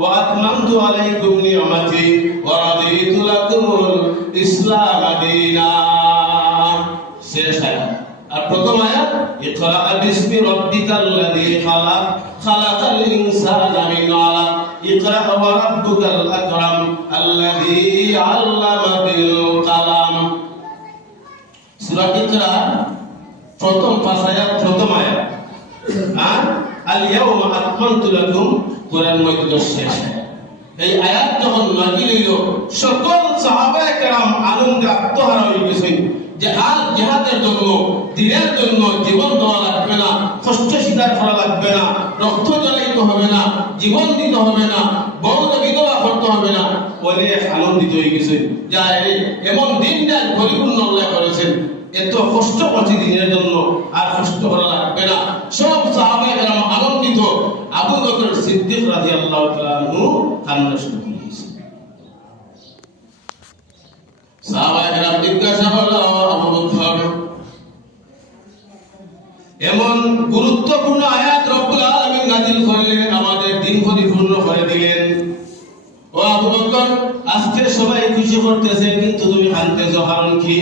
ওয়া আতমামতু আলাইকুম নি'মাতি ওয়া রাদিতু লাকুমুল ইসলাম দীনা। শেষ আয়াত। আর প্রথম আয়াত ইকরা বিসমি রাব্বিকাল্লাযী খালাক খালাকাল ইনসানা মিন আলাক ইকরা ওয়া রাব্বুকাল আকরাম আল্লাযী আল্লামা বিল কলম। সূরা ইকরা প্রথম পাঁচ আয়াত প্রথম আয়াত। আর আল ইয়াউমা আকমালতু লাকুম কোরআন মধ্যে শেষ। এই আয়াত যখন নাযিল হইল সকল সাহাবায়ে কেরাম আনন্দে আত্মহারা হয়ে গেছেন। জিহাদের জন্য দ্বীনের জন্য জীবন দেওয়া লাগবে না, কষ্ট স্বীকার করা লাগবে না, রক্ত জ্বালাইতে হবে না, জীবন দিতে হবে না, বড় বিধবা করতে হবে না, অনেক আনন্দিত হয়ে গেছে। যা এমন দিনটা পরিপূর্ণ আল্লাহ করেছেন, এত কষ্ট করছে দিনের জন্য, আর কষ্ট করা লাগবে না। সব সাহাবায়ে কেরাম আনন্দিত। আবু বকর সিদ্দিক রাদিয়াল্লাহু তাআলা আনহু কান্না শুরু করেছে। সাহাবায়ে কেরাম জিজ্ঞাসা করলো, আবু বকর এমন গুরুত্বপূর্ণ আয়াত রব্বুল আলামিন নাযিল করলেন, আমাদের দিন পরিপূর্ণ করে দিলেন। ও আবু বকর, আজকে সবাই খুশি করতেছে, কিন্তু তুমি কাঁদতেছো কারণ কি?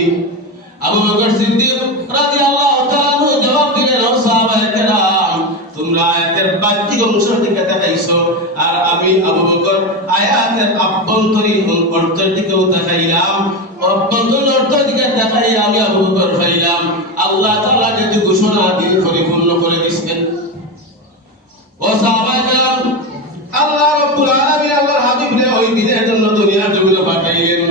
আবু বকর সিদ্দিক রাদিয়াল্লাহু তাআলা আনহু জবাব দিলেন, ও সাহাবায়ে কেরাম, তোমরা আয়াতের বাহ্যিক অংশের দিকে তাকাইছো, আর আমি আবু বকর আয়াতের আভ্যন্তরীণ অর্থের দিকেও তাকাইলাম। অভ্যন্তরীণ অর্থের দিকে তাকাই আমি আবু বকর পাইলাম আল্লাহ তাআলা যে ঘোষণা দিন পরিপূর্ণ করে দিয়েছেন। ও সাহাবায়ে কেরাম, আল্লাহ রাব্বুল আলামিন আল্লাহর হাবিবকে ওই দিনের জন্য দুনিয়ার জমিনে পাঠাইলেন।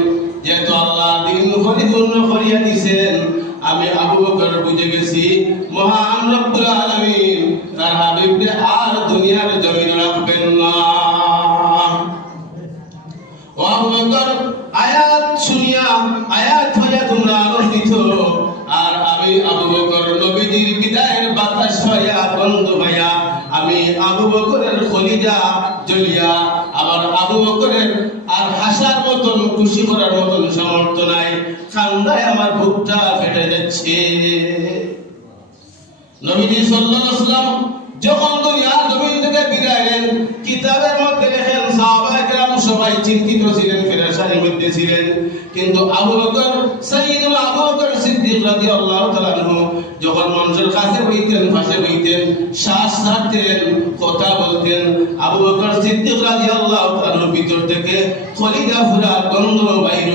যেহেতু আল্লাহ দিন পরিপূর্ণ করিয়া দিয়েছেন, আমি আবু বকর বুঝে গেছি মহান রব্বুল আলামিন তার হাবিবকে আর দুনিয়ার জমিনে রাখবেন না। ও আবু বকর, আয়াত শুনিয়া আয়াত হইয়া তোমরা আনন্দিত, আর আমি আবু বকর নবীজির বিদায়ের বাতাস হইয়া বন্ধ হইয়া আমি আবু বকরের কলিজা জ্বলিয়া, আবার আবু বকরের আর হাসার মতন খুশি করার মতন সামর্থ্য নাই, কান্দায় আমার বুকটা ফেটে যাচ্ছে। নবীজি সাল্লাল্লাহু আলাইহি ওয়াসাল্লাম যখন দুনিয়ার জমিন থেকে বিদায় নেন, কিতাবের মধ্যে লেখেন সাহাবায়ে কেরাম সবাই চিন্তিত ছিলেন, পেরেশানির মধ্যে ছিলেন, কিন্তু আবু বকর সাইয়্যিদুনা আবু বকর সিদ্দিক রাদিয়াল্লাহু তাআলা আনহু যখন মানুষের কাছে বইতেন, পাশে বইতেন, শ্বাস ছাড়তেন, কথা বলতেন, আবু বকর সিদ্দিক রাদিয়াল্লাহু তাআলা আনহু ভিতর থেকে কলিজা ফুরা গন্ধ বাইর